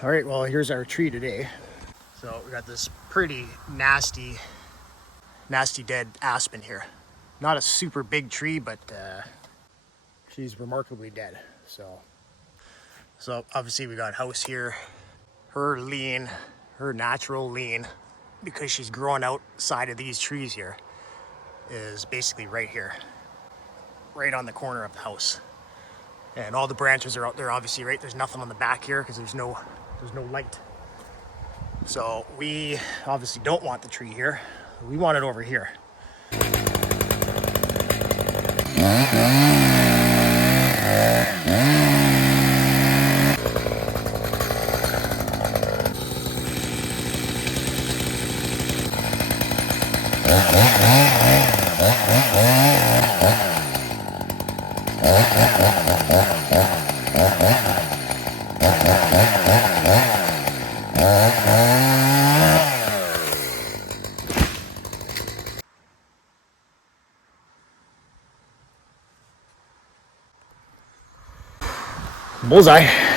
All right, well, here's our tree today. So we got this pretty nasty dead aspen here. Not a super big tree, but she's remarkably dead. So obviously we got house here. Her lean, her natural lean, because she's growing outside of these trees here, is basically right here, right on the corner of the house. And all the branches are out there, obviously, right? There's nothing on the back here because there's no light. So we obviously don't want the tree here. We want it over here. Bullseye.